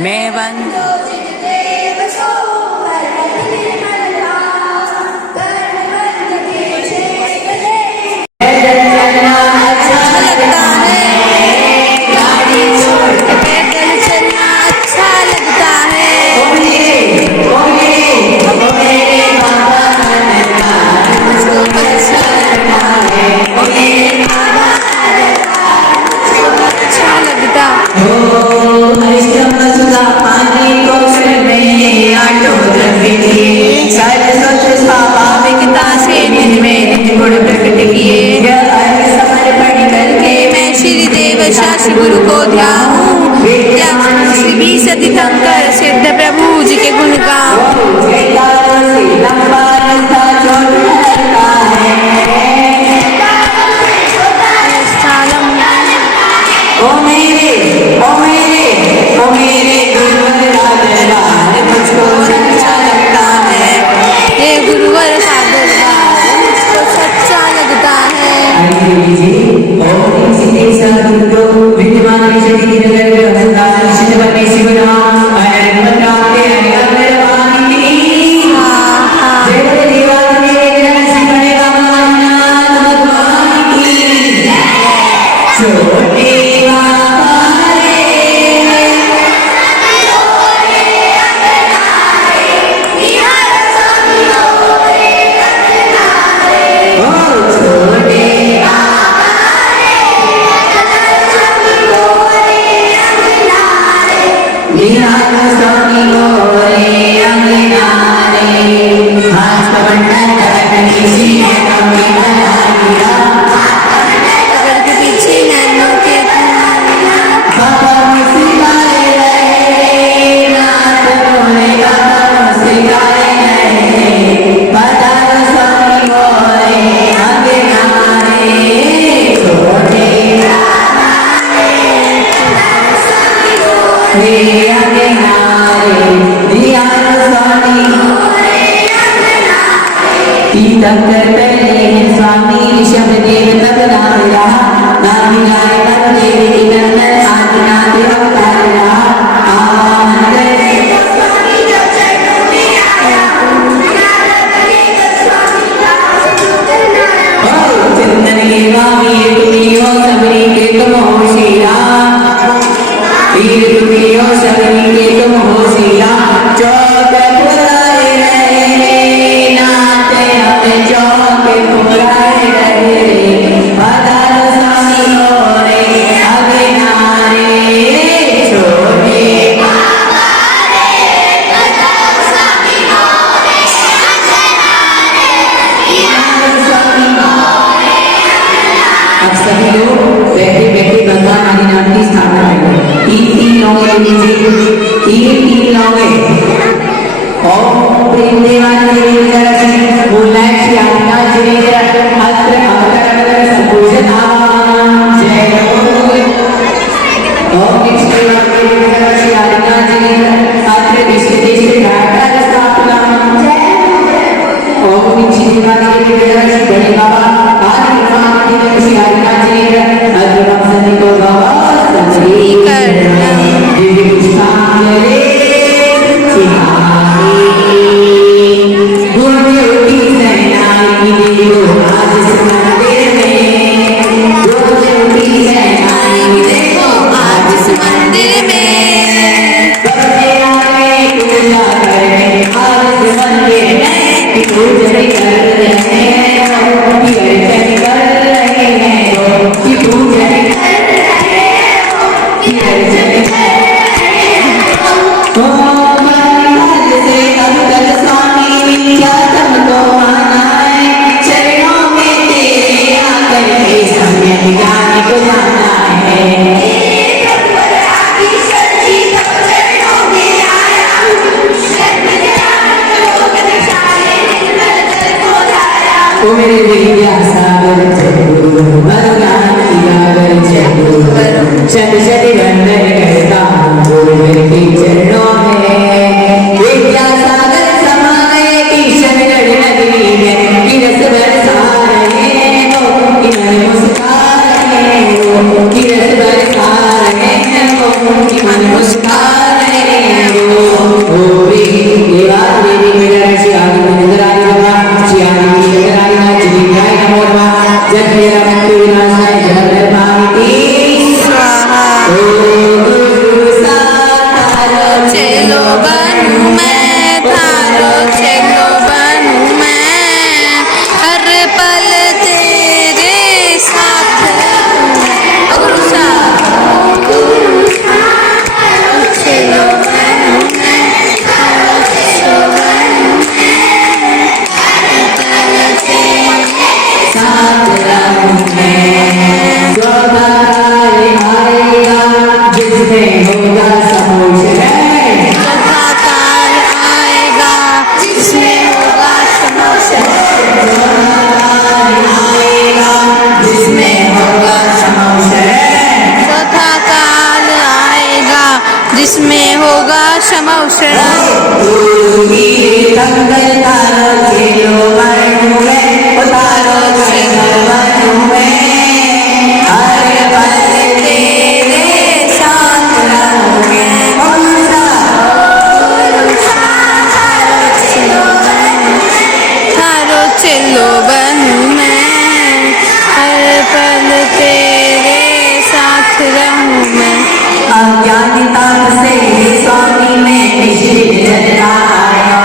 मैं बंद शास्त्र गुरु को ध्याऊं, श्री 20 तीर्थंकर सिद्ध प्रभु जी के गुण गाऊं। मुझको सच्चा लगता है, ये गुरुवर का दरबार मुझको सच्चा लगता है। स्वामी ऋषभ देव तब नाम रहा, नाम मिलाए तब देव की नंदन आदिनाथ अवतार रहा। चंदन के स्वामी तुमियो सबरी के तुम हो श्री राम, वीर तुमियो सबरी के तुम हो श्री राम। चौक पुराए रहे नाते हमें चौक पुराए रहे, पधारो स्वामी मोरे आगे नारे छोटे अब सभी लोग बैठे बैठे भगवान आदिनाथ की स्थापना करेंगे। तीन लौंगे लीजिए, तीन लौंगे। ओम प्रेम देवान देवी बोला श्री आदिनाथ जी अस्त्र अवतर संपूजन जय ओम श्री आदिनाथ जी अस्त्र विश्व देश घाटा स्थापना ओम श्री देवान बड़े बाबा श्री आदिनाथ जी अद्भुत सदी को बाबा संजी करना दिव्य पुष्पांजलि नमस्कार क्षमा उसे तारो चलो बनूं मैं हर पल तेरे साथ रहूं मैं अज्ञानता से स्वामी में निश्चित आया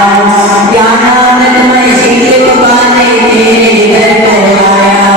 ज्ञानानंदमय शील पाने तेरे घर को आया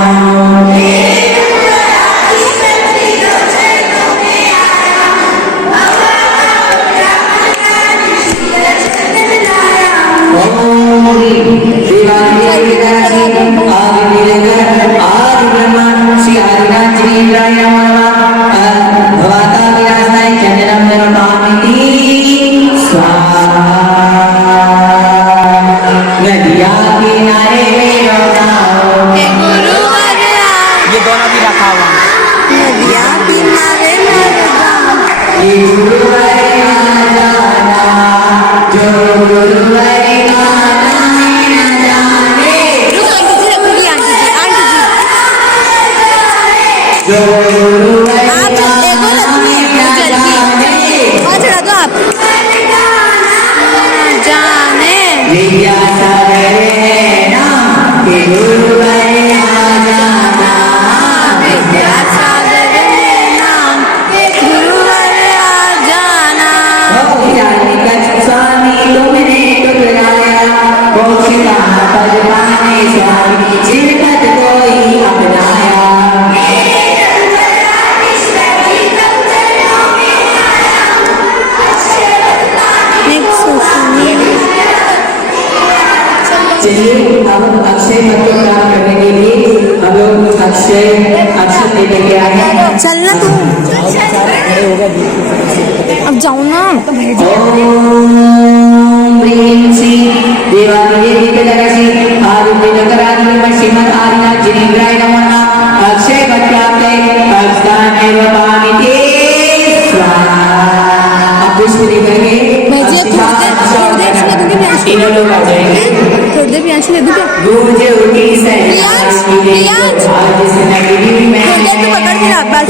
ये दोनों भी रखा हुआ है। नदियाँ किनारे चलिए अब अक्षय पत्र प्राप्त करने के लिए हम लोग अक्षर लेकर के आए हैं। चलना तू अब जाओ ना ओम ह्रीं श्री देवादेवी विद्यालयसी आदित्य नगराधिपति श्रीमद् आदिनाथ जिनेन्द्राय नमः अक्षय पत्राप्ते हस्तानेव पामिते स्वाहा। अब पुष्प लेकर के तीनों लोग आ जाएंगे। थोड़ी देर प्यास ले दूँ क्या? गूंज उठी प्याज प्याज थोड़ी देर तो पकड़ के रख बाल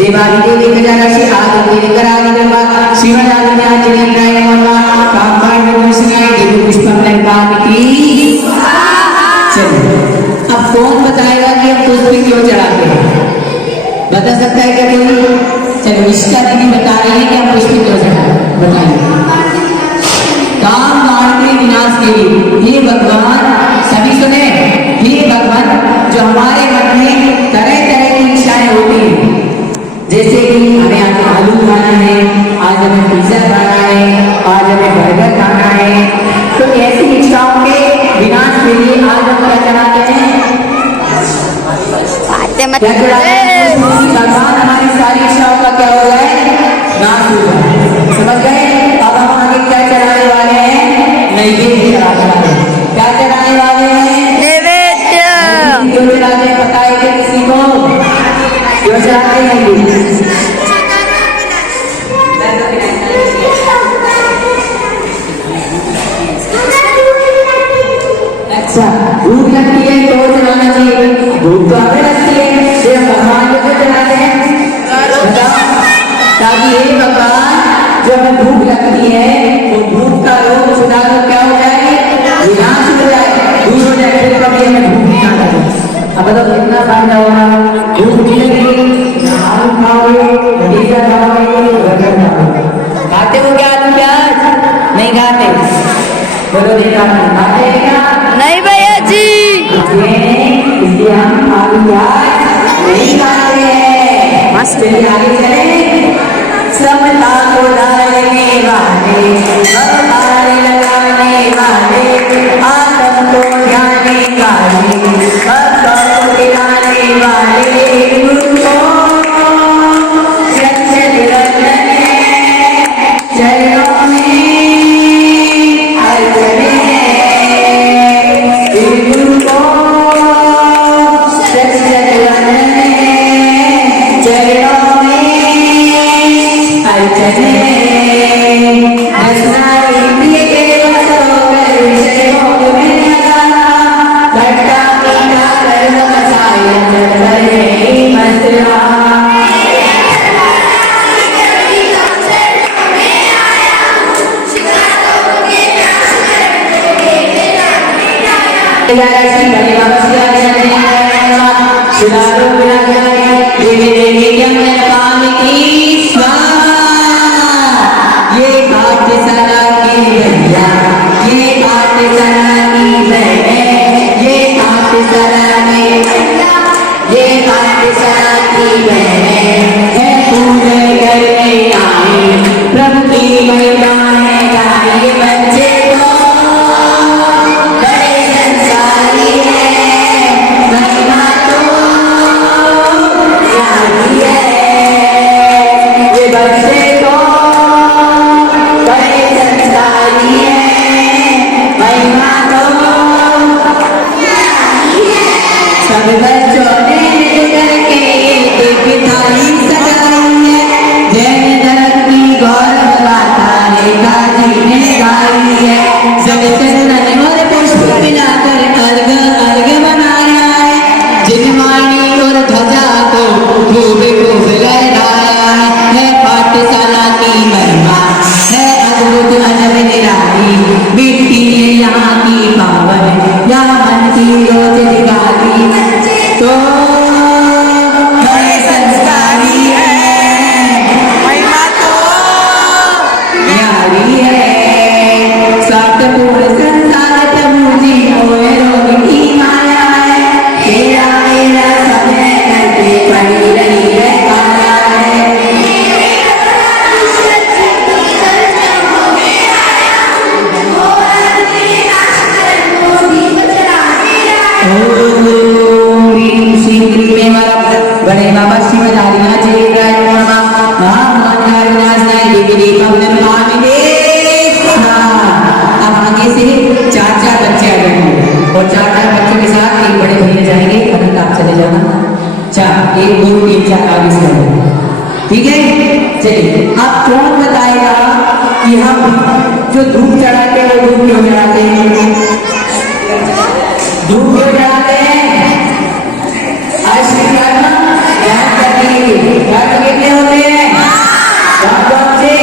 देवादिदेवी गजानसी आदिदेवी करादिदेवा शिवरादिनाथ जिनेन्द्राय नमः कामकांड विष्णुनाय देवी पुष्पम लंकामिति। चलो अब कौन बताएगा कि हम पुष्प क्यों चढ़ाते हैं? बता सकता है क्या कोई? चलो निष्ठा दीदी बता रही है कि हम पुष्प क्यों चढ़ाते हैं, बताइए। काम कांड के विनाश के लिए हे भगवान, सभी सुने, हे भगवान जो हमारे मन में तरह तरह की इच्छाएं होती हैं, जैसे कि हमें आज आलू खाना है, आज हमें पिज्जा खाना है, आज हमें बर्गर खाना है, तो ऐसी इच्छाओं के विनाश के लिए आज हम क्या चढ़ाते हैं? क्या चढ़ाते हैं? भगवान हमारी सारी इच्छाओं का क्या हो गया है? नाश हो गया। समझ गए? अब हम आगे क्या चढ़ाने वाले हैं? नैवेद्य चढ़ाने वाले हैं। क्या चढ़ाने वाले हैं? नैवेद्य। क्यों चढ़ाते हैं बताइए किसी को? क्यों चढ़ाते हैं? अच्छा, भूख लगती है तो चढ़ाना चाहिए। भूख तो हमें लगती है, फिर हम भगवान को क्यों चढ़ाते हैं? ताकि ये भगवान जो हमें भूख लगती है वो भूख का रोग छुड़ा कर क्या हो जाए? विनाश हो जाए, दूर हो जाए, फिर कभी हमें भूख नहीं आ जाए। अब बताओ कितना फायदा होगा? भूख नहीं लगेगी, आलू खाओगे, पिज्जा खाओगे, बर्गर खाओगे। खाते हो क्या आलू प्याज? नहीं खाते। बोलो बोले का बातेगा नहीं भैया जी। इसलिए हम आगे नहीं गाते हैं। चलिए आगे चले। समता को डालने वाले, अवतार लगाने वाले, आत्म को ध्याने वाले, भक्तों को गिराने वाले, गुरुओं चंचल रतने चरणों में अर्चने, गुरुओं चंचल रतने चरणों में अर्चने। हंसना इंद्रिय के वशों में विषयों में लगाना, भट्टा मीठा कर्म बसाए जल भर में मस्त रहा। प्रभु की महिमा है गाए बच्चे को, बड़े संसारी है महिमा तो प्यारी है। ये बच्चे तो बड़े संसारी है महिमा तो सब बच्चों ने मिलकर के एक थाली सजाई है, जैन धर्म की गौरव गाथा नेताजी ने गाई है। जग चंदन और पुष्प मिलाकर अर्घ अर्घ बनाया है, जिनवाणी और ध्वजा को खूब खूब लहराया है। पाठशाला की महिमा है अद्भुत अजब निराली, मिट्टी है यहाँ की पावन, या मन की रोज निकाली तो बड़े संस्कारी है महिमा तो प्यारी है। सतपुर संसार प्रभु जी मोए रोग की माया है, तेरा मेरा समय करके पड़ी रही है काया है। ओम ह्रीं श्रीं क्रीं में बड़े बाबा श्रीमद आदिनाथ जी राय नमः। महामंत्र हरिनाथ डिग्री पवन पामिने। अब आगे से चार बच्चे आ जाएंगे और चार बच्चों के साथ एक बड़े भैया जाएंगे, अभी आप चले जाना। चार, एक दो तीन चार आगे से आएंगे, ठीक है। चलिए अब कौन बताएगा कि हम जो धूप चढ़ाते हैं वो धूप क्यों चढ़ाते हैं? धूप क्यों चढ़ाते हैं? अष्टकर्म ध्यान करके कर्म कितने होते हैं? कौन से?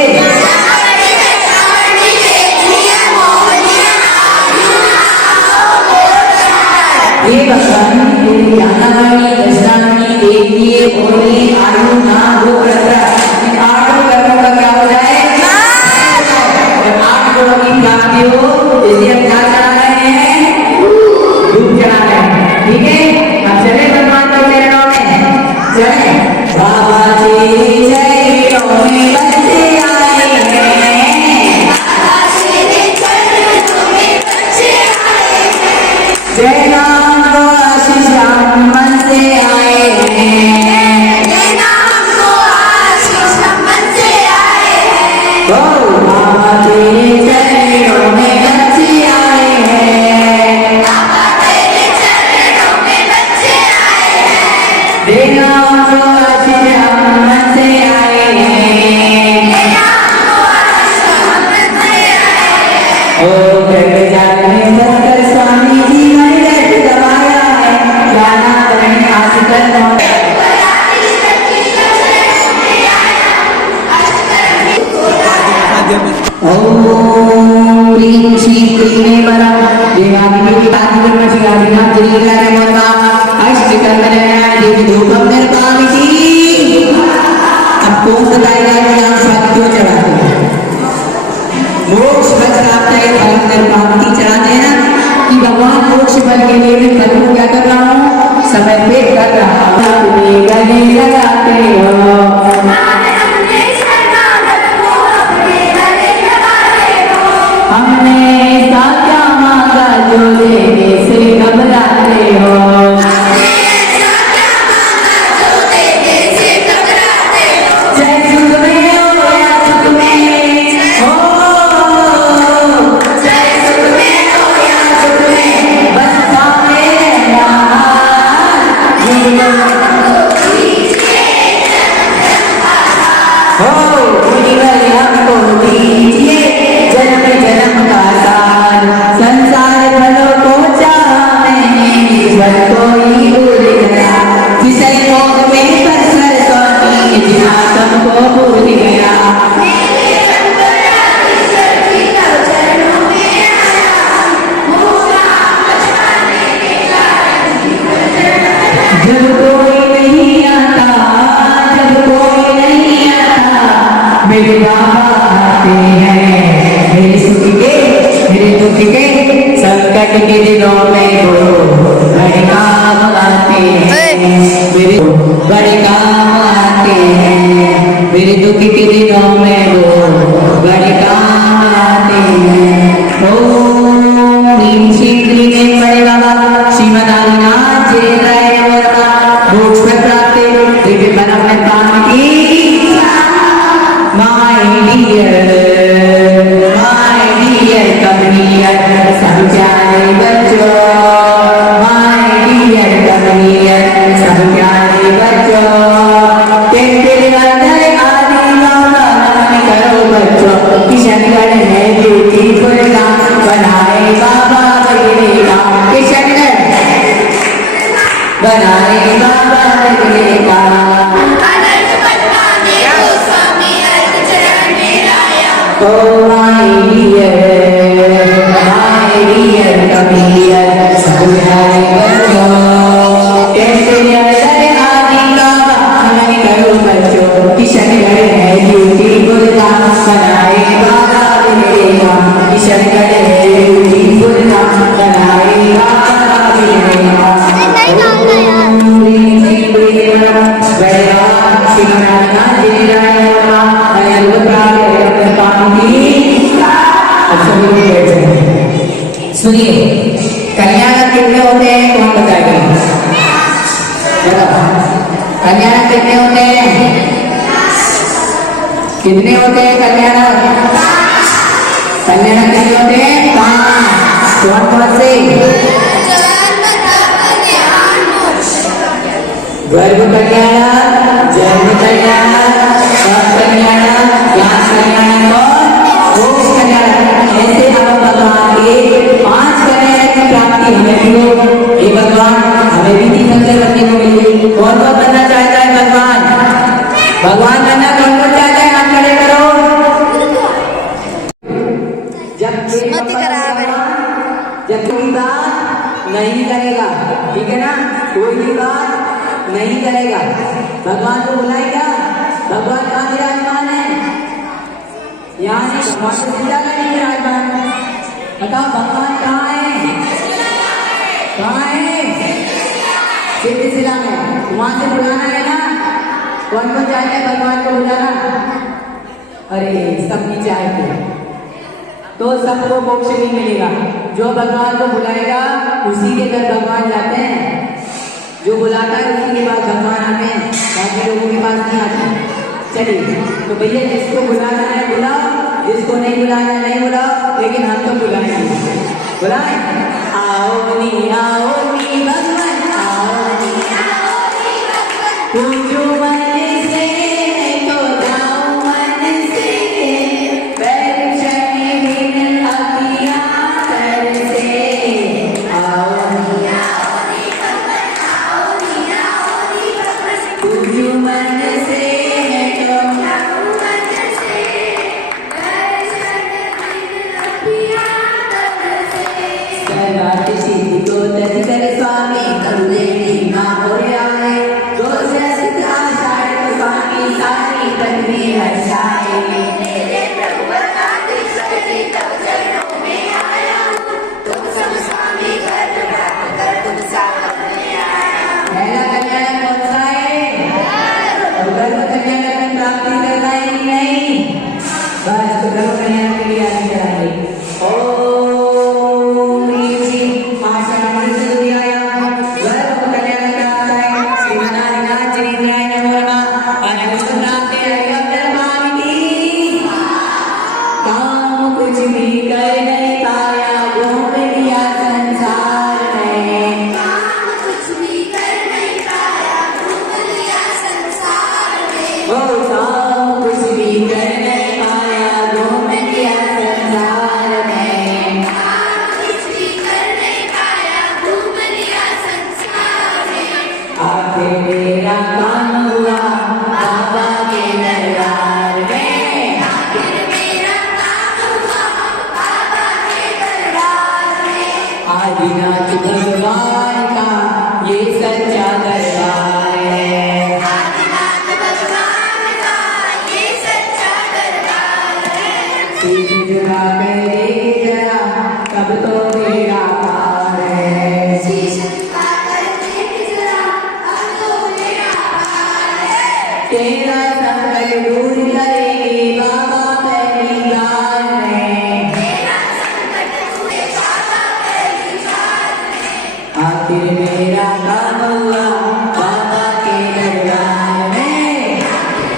एक अग्नि ज्ञानाग्नि दशनाग्नि देवीय होली आयु नाम रूप रत्रा, इन आठों कर्मों का क्या हो जाए? और आठ गुणों की प्राप्ति हो, इसलिए हम क्या चढ़ा रहे हैं? धूप चढ़ा रहे हैं, ठीक है। अब चले भगवान के चरणों में, चले बाबा जी चरणों में बच्चे आए हैं, जय नाम को आशीष मन से आए हैं, ओ बाबा तेरे चरणों में बच्चे आए हैं, जय नाम को आशीष मन से आए हैं। ओ जग जाग में सत्तर स्वामी जी ने जग गवाया है, गाना करने आजकल ओम ह्रीं श्रीं क्रीं में बरा देवादिदेव आदिदेव श्री आदिनाथ जी राय नमः। अष्टकंदन देवी धूपम निर्पामिति। अब कौन बताएगा कि आप स्वाद क्यों चढ़ाते हैं? मोक्ष वज्र प्राप्त है, फल निर्पामिति चढ़ा समर्पित कर रहा हूँ। तुम्हें गले लगाते हो, हमने ऐसा क्या मांगा जो देने से घबराते हो। जय सुख में हो या सुख में हो, जय सुख में हो या सुख में, बस सामने रहना। हो मुनिवर हमको दीजिए जन्म जन्म का सार, संसार भलों को चाहा मैंने, ईश्वर को ही भूल गया। फिसल भोग में पत्थर स्वामी जिना सबको भूल गया। जब कोई नहीं आता, जब कोई नहीं आता, मेरे बाबा आते हैं। मेरे सुख के मेरे दुख के संकट के दिनों में वो बड़े काम आते हैं। मेरे बड़े काम आते हैं। मेरे दुख के दिनों में वो बड़े काम आते हैं। ओम ह्रीं श्रीं क्लीं ऐं बड़े बाबा श्रीमदादिनाथ जय जय बोला। मोक्ष में प्राप्ति दिव्य परम धाम की My dear कमनियर सब प्यारे बच्चों, My dear कमनियर सब प्यारे बच्चों, तेरे अंदर आदि बाबा नमन करो बच्चों। किशनगढ़ है ब्यूटीफुल गाँव, बनाए बाबा बगले गाँव। किशनगढ़ बनाए बाबा बगले गाँव। Oh my dear कमनियर सब प्यारे बच्चों, तेरे अंदर आदि बाबा नमन करो बच्चों। किशनगढ़ है ब्यूटीफुल गाँव, बनाए बाबा बगले गाँव। किशनगढ़ है ब्यूटीफुल गाँव, बनाए बाबा बगले गाँव। सुनिए, कन्या कितने होते हैं कौन बताएगा? कन्या कितने होते हैं? कितने होते हैं कन्या? कन्या कितने होते हैं? 5। कौन कौन से? गर्भ कन्या, जन्म कन्या, कन्या, ज्ञान कन्या और मोक्ष कन्या। ऐसे हम भगवान के 5 कन्या की प्राप्ति हमें भी हो। हे भगवान, हमें भी 3 कन्या बनने को मिली। कौन कौन बनना चाहता है भगवान? भगवान बनना कौन कौन चाहता है? हाथ खड़े करो। जब कोई बात नहीं करेगा, ठीक है ना, कोई भी बात नहीं करेगा, भगवान को बुलाएगा। भगवान कहाँ विराजमान है? यहाँ नहीं, भगवान को जिंदा नहीं विराजमान। बताओ भगवान कहाँ है? कहाँ है? सिलसिला में। वहां से बुलाना है ना। कौन कौन चाहते हैं भगवान को बुलाना? अरे सब नहीं चाहते तो सबको मोक्ष नहीं मिलेगा। जो भगवान को बुलाएगा उसी के घर भगवान जाते हैं। जो बुलाता है उसी के पास भगवान आते हैं, बाकी लोगों के पास नहीं आते। चलिए तो भैया, जिसको बुलाना है बुलाओ, जिसको नहीं बुलाना है नहीं बुलाओ, लेकिन हम तो बुलाएंगे। बुलाएं, आओ नी भगवान, आओ नी पूजो मन से तो जाओ मन से, पैर चले बिन अतिया पैर से। आओ पूजो मन से तो सर्वार्थ सिद्धि को तत्पर स्वामी, भी कर नहीं पाया, घूम लिया संसार में। काम कुछ भी कर नहीं पाया, घूम लिया संसार में। ओ काम कुछ भी कर नहीं पाया, घूम लिया संसार में। काम कुछ भी कर नहीं पाया, घूम लिया संसार में। आखिर मेरा काम हुआ बाबा के दरबार में। आखिर मेरा काम हुआ बाबा के दरबार में। आदिनाथ भगवान का ये सच्चा दरबार है। आदिनाथ भगवान का ये सच्चा दरबार है। शीश झुका कर देख जरा, तब तो मेरा पार है। शीश झुकाकर देख जरा, अब तो मेरा पार है। तेरा संकट दूर करेंगे बाबा पहली बार में। तेरा संकट दूर बाबा पहली बार में। आखिर मेरा काम हुआ बाबा के दरबार में।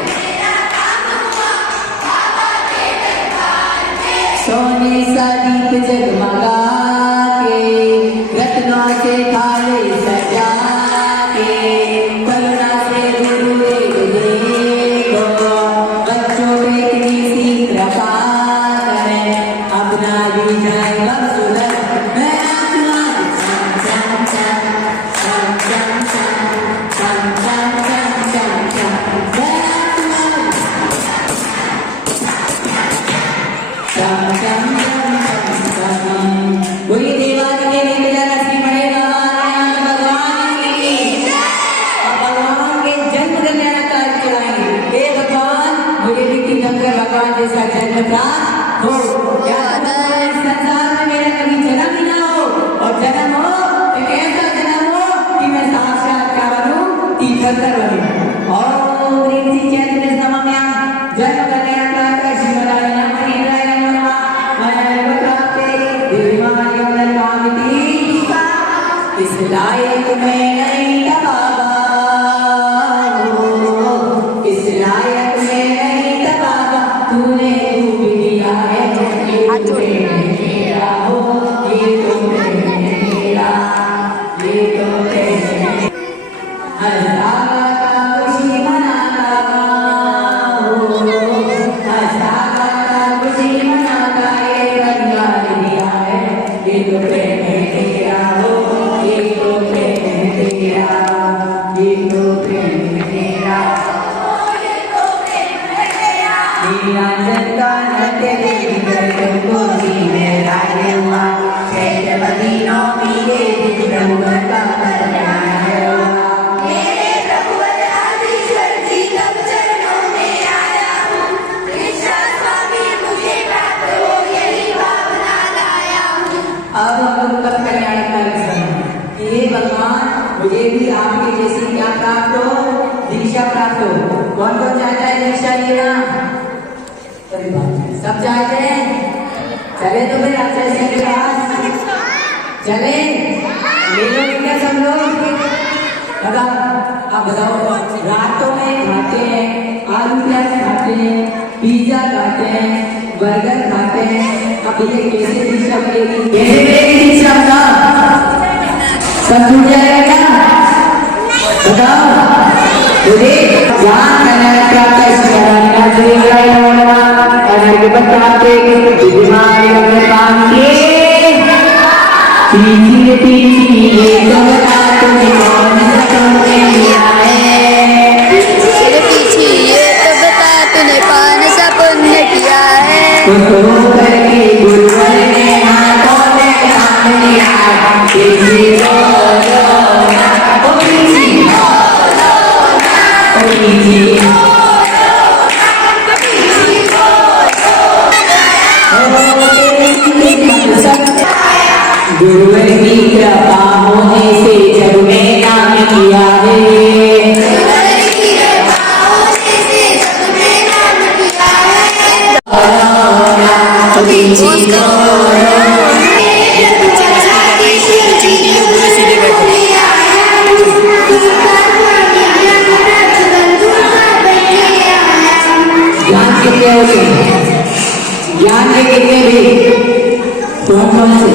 मेरा काम हुआ बाबा के दरबार में। सोने सा दीप जगमगा के, रत्नों से थाले सजा के, करुणा से गुरुदेव देखो, बच्चों पे इतनी सी कृपा करें, अपना भी जाए बख्शुलत। मैं अपना चम चम चम चम चम चम चम चम चम चम चम, मैं अपना चम चम चम चम चम। बोलिए देवादी के नित्य जन श्री बड़े भगवान की। अब भगवान के जन्म कल्याणकारी चलाएंगे। हे भगवान, मुझे भी तीर्थंकर भगवान जैसा जन्म प्राप्त हो। क्या पता है इस संसार में मेरा कभी जन्म ही ना हो, और जन्म हो तो कैसा जन्म हो कि मैं साक्षात क्या बनूं, तीर्थंकर बनूं। ओम ह्रीं श्री चैतन्य नमः जन्म कल्याणकारी श्रीमदाय नमः नमः इस लायक में नहीं था बाबा, इस लायक में नहीं था बाबा, तूने खूब दिया है, ये तो मेरा हो, ये तो मेरा, ये तो मेरा। हंसता गाता खुशी मनाता हो, हंसता गाता खुशी मनाता ये बंगाल दिया है, ये तो प्रेम तेरा हो, ये तो प्रेम तेरा, ये तो प्रेम तेरा। नीलांजन का नृत्य देख कर तुमको जी में राय हुआ, चैतवती नौमी देवी प्रभु का कल्याण हुआ। मेरे प्रभु राधेश्वर जी तब चरणों में आया हूँ, कृष्ण स्वामी मुझे प्राप्त हो यही भावना लाया हूँ। अब हम लोग कब कल्याणकारी समय, हे भगवान मुझे भी आपके जैसी क्या प्राप्त हो, दीक्षा प्राप्त हो। कौन कौन चाहता है दीक्षा लेना? सब चाहते हैं? चले तो फिर आचार्य जी के पास चले, ले लो क्या सब लोग? बताओ, आप बताओ। रातों में खाते हैं, आलू प्याज खाते हैं, पिज्जा खाते हैं, बर्गर खाते हैं। अब ये कैसे दीक्षा मिलेगी? कैसे मिलेगी दीक्षा? सब छूट जाएगा क्या? बताओ मुझे। ज्ञान कल्याण प्राप्त शरणागत देवाय नमः। अनर्घ बताते विधिमान काम किए, पीछे पीछे तो बता तुम्हें कौन सा तुमने लिया है। तेरे पीछे ये तो बता तूने कौन सा पुण्य किया है। तो करके गुरुवर ने हाथों में काम लिया, पीछे बोलो ओ पीछे बोलो ओ पीछे गुरुवर की कृपा होने से जग में नाम किया है। ज्ञान कितने होते हैं? ज्ञान के कितने भी कौन कौन से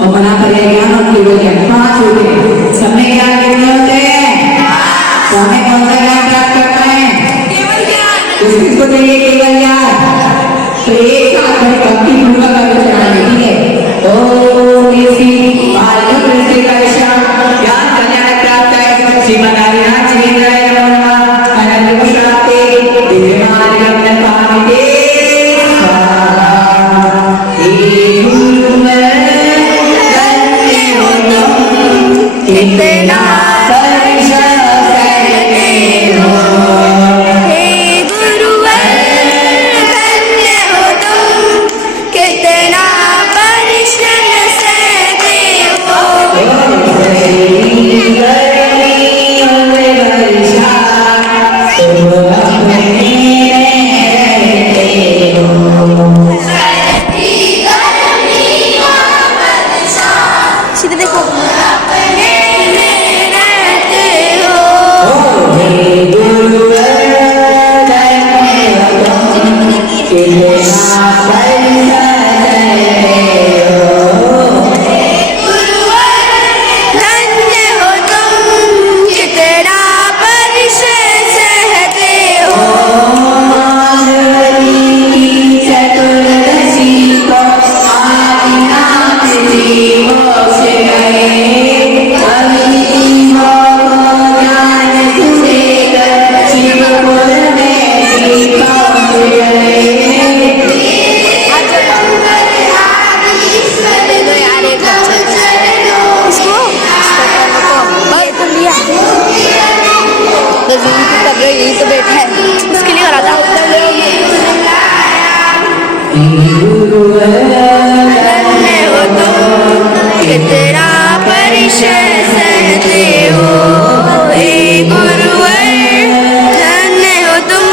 और मना करेगा ज्ञान और केवल ज्ञान 5 होते हैं। सबने ज्ञान कितने होते हैं? तो हमें कौन सा ज्ञान प्राप्त करना है? केवल ज्ञान। तो किसको चाहिए केवल ज्ञान? तो एक साथ में भक्ति पूर्वक अगर चलाने, ठीक है? ओम इसी आयु वृद्धि का विषय ज्ञान कल्याण प्राप्त है। श्रीमद् आदिनाथ जी विग्रहाय नमः। अनंत पुष्पाते दिव्य मार्गम नपामिते स्वाहा। हे गुरुवर धन्य हो तुम कितना परिश्रम करते हो। हे गुरुवर धन्य हो तुम कितना परिश्रम सहते हो। सीधे देखो अपने में रहते हो। धन्य हो तुम कितना परिश्रम सहते हो। चतुर्दशी को आदिनाथ जी मोक्ष गए। ज्ञान सुनेकर शिवपुर में भी पहुंच गए। दे दो यार एक इसको ये तो लिया तो जूम की कर रही यही तो बैठा है उसके लिए करा था। धन्य हो तुम कितना परिश्रम सहते हो। हे गुरुवर धन्य हो तुम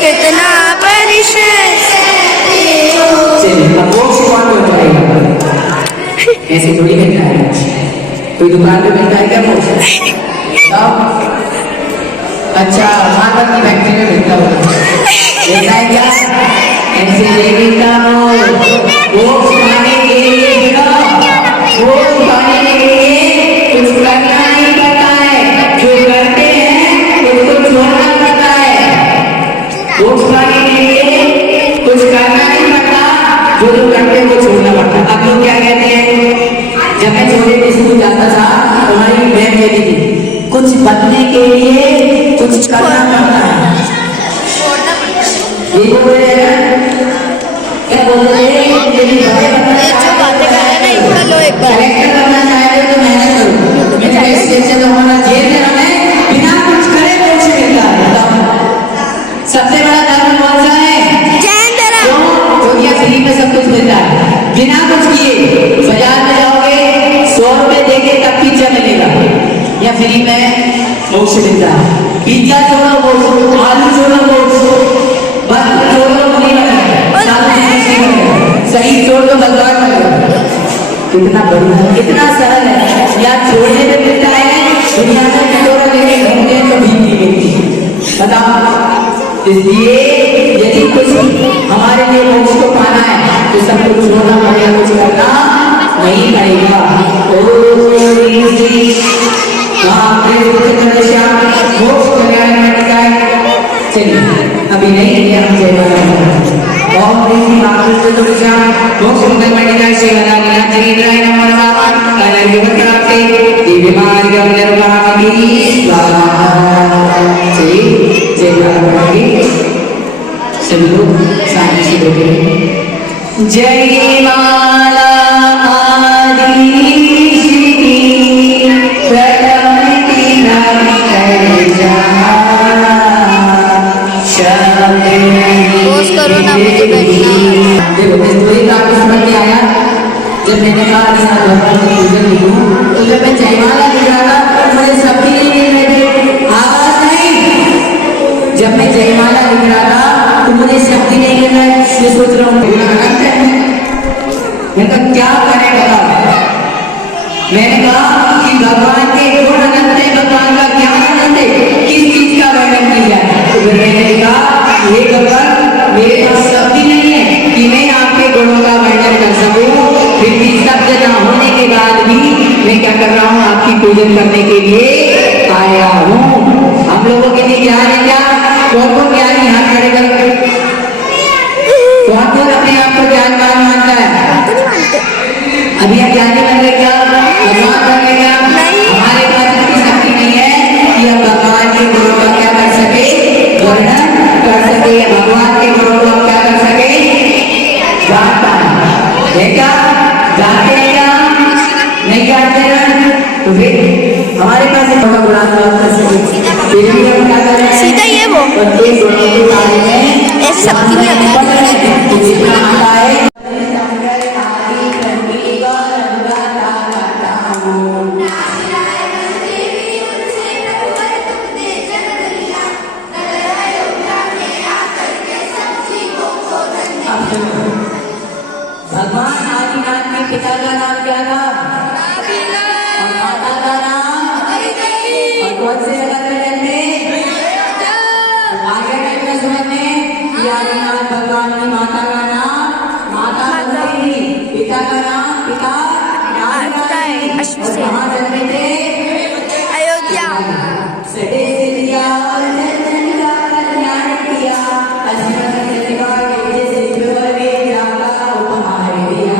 कितना परिश्रम सहते हो। चलिए अब मोक्ष कौन होता है? ऐसे थोड़ी मिलता है। कोई दुकान पे मिलता है क्या मोक्ष? बताओ। अच्छा मानव की फैक्ट्री में मिलता होगा। मिलता है क्या? ऐसे लेने का मोक्ष पाने के लिए मोक्ष पाने के लिए कुछ करना नहीं पड़ता है। जो करते हैं उसको छोड़ना पड़ता है। मोक्ष पाने के लिए कुछ करना नहीं पड़ता, जो लोग करते हैं वो छोड़ना पड़ता। अब लोग क्या कहते हैं? जब मैं छोटे थे स्कूल जाता था तो हमारी मैम कहती थी कुछ बनने के लिए कुछ करना पड़ता है। ये बोल रहे हैं क्या बोल रहे हैं? ये जो बातें कर रहे हैं ना इनका लो एक बार। कलेक्टर करना चाहते हो तो मेहनत करो। इससे तो हमारा जेल में हमें बिना कुछ करे मोक्ष मिलता है। बताओ सबसे बड़ा धर्म कौन सा है? जैन धर्म। जो ये फ्री में सब कुछ मिलता है बिना कुछ किए। बाजार में जाओगे 100 रुपए देके तब पिज्जा मिलेगा या फ्री में मोक्ष मिलता है। पिज्जा छोड़ो मोक्ष, आलू छोड़ो मोक्ष, बर्गर छोड़ो मुनि बनेगा, सही छोड़ दो भगवान बनेगा। कितना बढ़िया कितना सरल है। या छोड़ने में मिलता है दुनिया में कटोरा लेके घूमते हैं तो भीख नहीं मिलती। बताओ इसलिए यदि कुछ हमारे लिए मोक्ष को पाना है तो सब कुछ छोड़ना पड़ेगा, कुछ करना नहीं पड़ेगा। मोक्ष कल्याण में जाए। चलिए अभी नहीं है हम जय माला ओम ह्रीं महाकृष्ण तुलस्याम मोक्ष मंगल मंडिताय श्री वराहनाथ जी विग्रहाय नमः। अनंत प्राप्ते दिव्य मार्गम निर्वाहति स्वाहा। चलिए जय माला की सभी लोग सामने से बैठे हैं। जय माला आदि श्री प्रथम की नाम पोज करो ना मुझे बैठना। देखो इस पूरी बात को समझ में आया। जब मैंने कहा कि साथ भगवान की पूजन लिखूं तो जब मैं जयमाला लिख रहा था तो मुझे सबके लिए मिल रहे थे आवाज नहीं। जब मैं जयमाला लिख रहा था तो मुझे शक्ति नहीं मिल रहा है। मैं सोच रहा हूँ मैं तो क्या करें बता। मैंने कहा कि भगवान के गुण अनंत है, भगवान का ज्ञान अनंत है, किस चीज का वर्णन किया जाए। तो फिर मैंने कहा हे भगवान मेरे पास शब्द ही नहीं कर रहा हूँ, आपकी पूजन करने के लिए आया हूँ। हम लोगों के लिए ज्ञान है क्या? कौन कौन ज्ञानी हाथ खड़े करो। कौन कौन अपने आप को ज्ञानवान मानता है? तो नहीं मानते। अभी हम ज्ञानी बन गए क्या? भगवान बन गए क्या? नहीं। हमारे पास इतनी शक्ति नहीं है कि हम भगवान के गुणों का क्या कर सके, वर्णन कर सके। भगवान के गुणों को हम क्या कर सके, जान पाए। देखा, जानते हैं क्या? नहीं जानते हैं तो फिर हमारे पास एक बड़ा गुणान कर सके, फिर भी हम क्या कर रहे हैं? सीधा ये वो प्रत्येक गुणों के बारे में ऐसी शक्ति नहीं होती। जितना आता है भगवान आदिनाथ के पिता का नाम क्या था? और माता का नाम? और कौन से अलग अलग थे? आगे टाइम में समझने कि आदिनाथ भगवान की माता का नाम माता थी, पिता का नाम पिता अश्विन और से। कहाँ जन्मे थे? अयोध्या। सटे से लिया और चंदन का कल्याण किया, अजनबी का जैसे सिर में जाता उपहार दिया।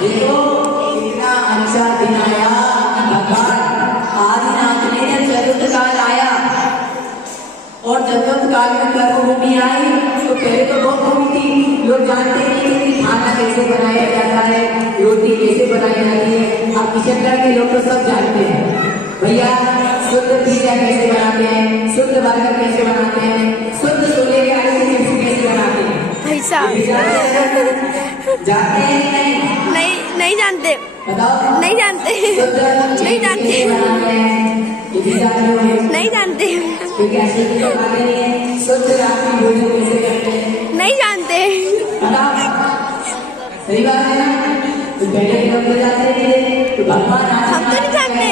देखो कितना अच्छा दिन आया। भगवान आदिनाथ ने जब चतुर्थ काल आया और चतुर्थ काल में कर्मभूमि आई तो पहले तो बहुत भूमि थी, लोग जानते नहीं थे कि खाना कैसे बनाया जाता है, रोटी कैसे बनाई जाती है। आप किचन के लोग तो सब जानते हैं भैया, शुद्ध पिज्जा कैसे बनाते हैं, शुद्ध बर्गर कैसे बनाते हैं, शुद्ध छोले के आलू की चिप्स कैसे बनाते हैं। पैसा जानते हैं कि नहीं? नहीं जानते। बताओ। नहीं जानते। नहीं जानते। नहीं जानते। नहीं जानते। सही बात है ना? तो पहले के लोग जानते थे, तो भगवान हम तो नहीं जानते।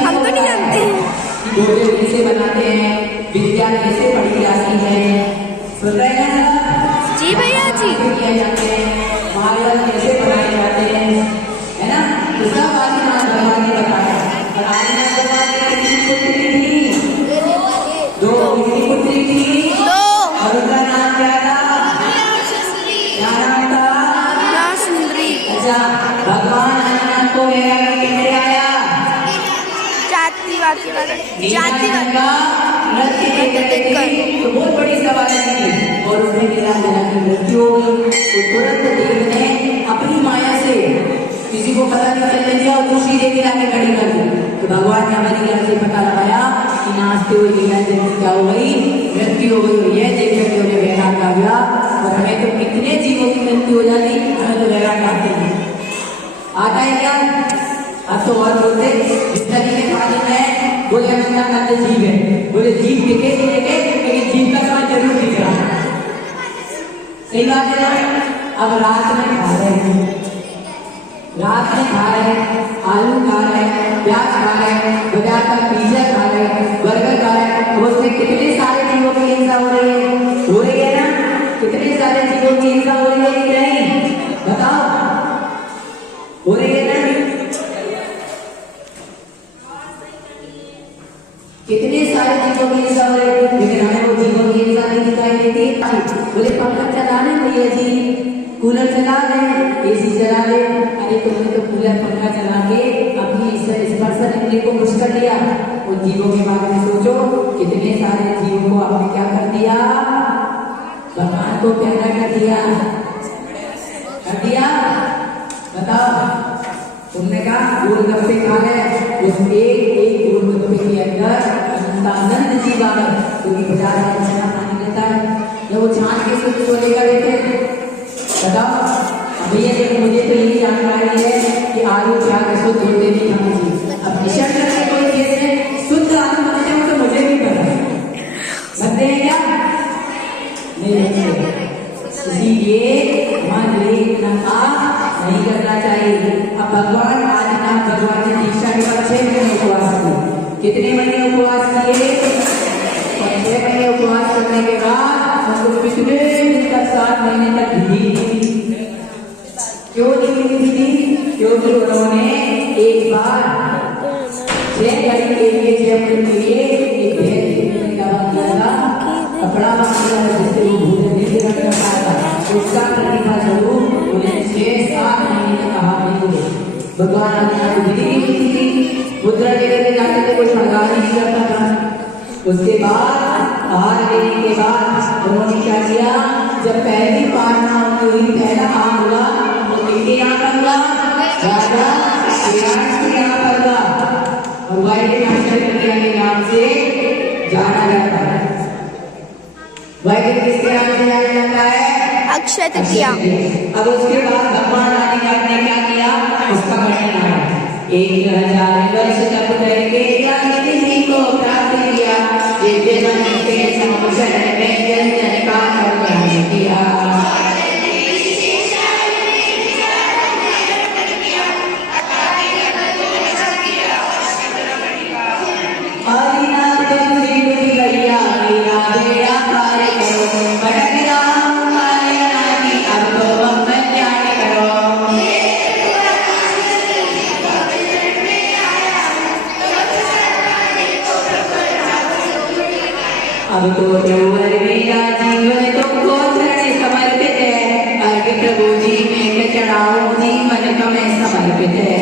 हम तो नहीं जानते। भोजन कैसे बनाते हैं, विद्या कैसे पढ़ी जाती है, सुन रहे हैं ना? जी भैया जी। किया जाते हैं, महाभारत कैसे बनाए जाते हैं, है ना? तो सब आदिनाथ भगवान ने बताया। और आदिनाथ भगवान की कितनी पुत्री थी? दो। कितनी पुत्री थी? दो। और उनका नाम क्या था? क्या नाम था? सुंदरी। अच्छा, भगवान आदिनाथ को वैराग्य कैसे आया? जातिवादी का नृत्य देखकर तो बहुत बड़ी सवाल थी और उसने मेरा जनक की मृत्यु हो गई। तो तुरंत देव ने अपनी माया से किसी को पता नहीं चलने दिया और दूसरी देवी लाके खड़ी कर दी। तो भगवान ने हमारी ज्ञान से पता लगाया कि नाचते हुए लीलांजन की क्या हो गई, मृत्यु हो गई। यह देखकर के उन्हें वैराग आ गया। और हमें तो कितने जीवों की मृत्यु हो जाती, हमें तो वैराग आते हैं। आता है क्या? अब तो और बोलते जिस तरीके खा लेते हैं बोले अनंत जीव है, बोले जीव दिखे नहीं दिखे लेकिन जीव का समझ जरूर दिख रहा है। सही बात है ना? अब रात में खा रहे हैं, रात में खा रहे हैं, आलू खा रहे हैं, प्याज खा रहे हैं, बाजार का पिज्जा खा रहे हैं, बर्गर खा रहे हैं। वो उसमें कितने सारे जीवों की हिंसा हो रही है ना? कितने सारे जीवों की हिंसा हो रही है कि नहीं? बताओ, हो रही है ना? कितने सारे जीवों की हिंसा हो रही है, लेकिन हमें वो जीवों की हिंसा नहीं दिखाई देती। बोले पंखा चला रहे भैया जी, कूलर चला रहे, एसी चला रहे। अरे तुमने तो कूलर पंखा चला के अपनी स्पर्श इंद्रिय को खुश कर लिया। उन जीवों के बारे में सोचो, कितने सारे जीवों को आपने क्या कर दिया? भगवान को प्यारा कर दिया। बताओ, तुमने कहा गोलगप्पे खा गए, उस एक गोलगप्पे के अंदर अनंत जीव आ गए, क्योंकि बाजार में छाना पानी लेता है, या वो छान के शुद्ध सोने का लेते हैं। बताओ भैया, मुझे तो यही जानकारी है कि आलू छान के शुद्ध होते नहीं खाना चाहिए। अब निशा करके कोई चीज है कितने महीने उपवास किए? और 6 महीने उपवास करने के बाद हमको कितने दिन तक 7 महीने तक घी क्यों नहीं मिली थी? क्योंकि उन्होंने एक बार 6 घड़ी के लिए 6 मिनट के लिए एक भेद कपड़ा बांधा जिससे वो भूखे नहीं रखना पाता उसका तरीका जरूर उन्हें 6-7 महीने तक कहा नहीं भगवान आज्ञा थी मुद्रा लेकर जाते थे कोई प्रकार नहीं करता था। उसके बाद आहार लेने के बाद उन्होंने क्या किया? जब पहली पारना हुई पहला आम हुआ तो किसके यहाँ पर हुआ? राजा श्रीराम के यहाँ पर हुआ और वाई के नाम से जाना जाता है। वाई किसके नाम से जाना जाता है? अक्षय तृतीया। अब उसके बाद भगवान आदिनाथ ने क्या किया? उसका वर्णन है 1000 वर्ष तक करके किसी को प्राप्त किया दिव्य मन के समुद्र में जल जल का कल्याण किया। आदिनाथ श्री गैया मेरा बेड़ा पार करो भटक राम माया नानी अब तो हम कल्याण करो। अब तो प्रभुवर मेरा जीवन तुमको चरण समर्पित है आगे प्रभु जी में चढ़ाओ जीवन तुम्हें समर्पित है।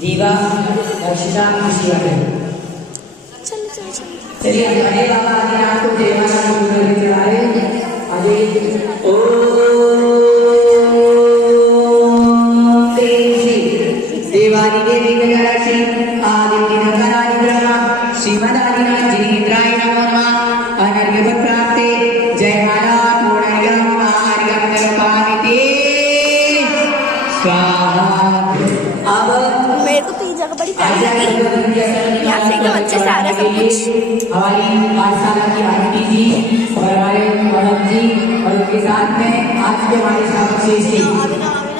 दीवा दक्षिणा खुशियाँ चलिए हमारे बाबा आदिनाथ को देवाना को चढ़ाए अजय देवानी देवी गणराशि आदित्य नगरादि ब्रह्मा श्रीमद आदिनाथ जी इंद्राय नमो नमः अनर्घ्य प्राप्ते जय माला पूर्णयम आर्यम निरुपामिते स्वाहा। अब मेरे को तो ये जगह बड़ी प्यारी लगी, यहाँ से एकदम अच्छे से आ रहा है सब कुछ। हमारी पाठशाला की आरती जी और हमारे मदन जी और उनके साथ में आज के हमारे साथ जी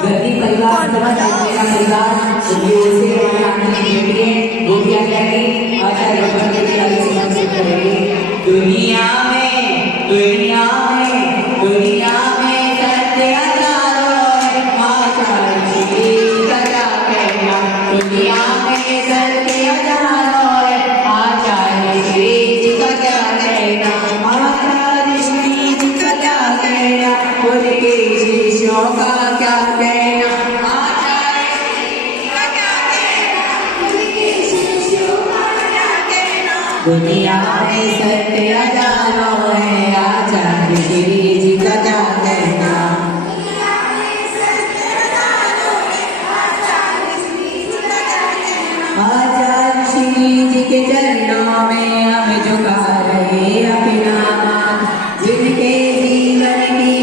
गति परिवार मेरा परिवार उनकी ओर से हमारे आंगन में बैठिए वो क्या कहेंगे आचार्य भगवान के प्यारे से मंत्र करेंगे। दुनिया में दुनिया में दुनिया में सत्य हजारों आचार्य श्री का कहना दुनिया में सत्य हजारों आचार्य श्री जी का क्या कहना आचार्य श्री जी का क्या कहना उनके शिष्यों का क्या कहना आचार्य श्री जी का क्या कहना उनके शिष्यों का क्या कहना दुनिया में सत्य हजारों है आचार्य श्री जी का क्या कहना आचार्य श्री जी के चरणों में हम झुका रहे अपना माथ जिनके जीवन की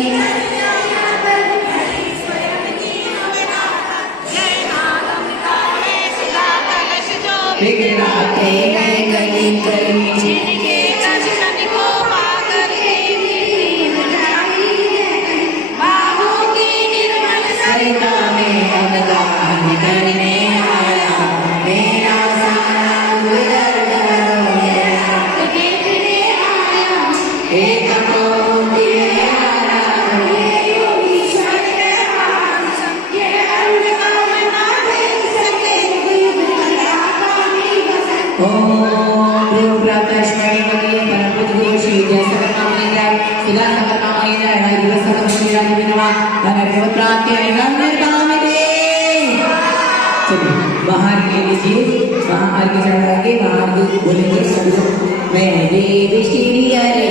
बिगड़ाते हैं गली गली सरिता में अवदान करने आया मेरा सारा गुजर एक कोटि बाहर ले लीजिए बाहर के चढ़ाएंगे बाहर बोलेंगे सब लोग मैं देव श्री हरे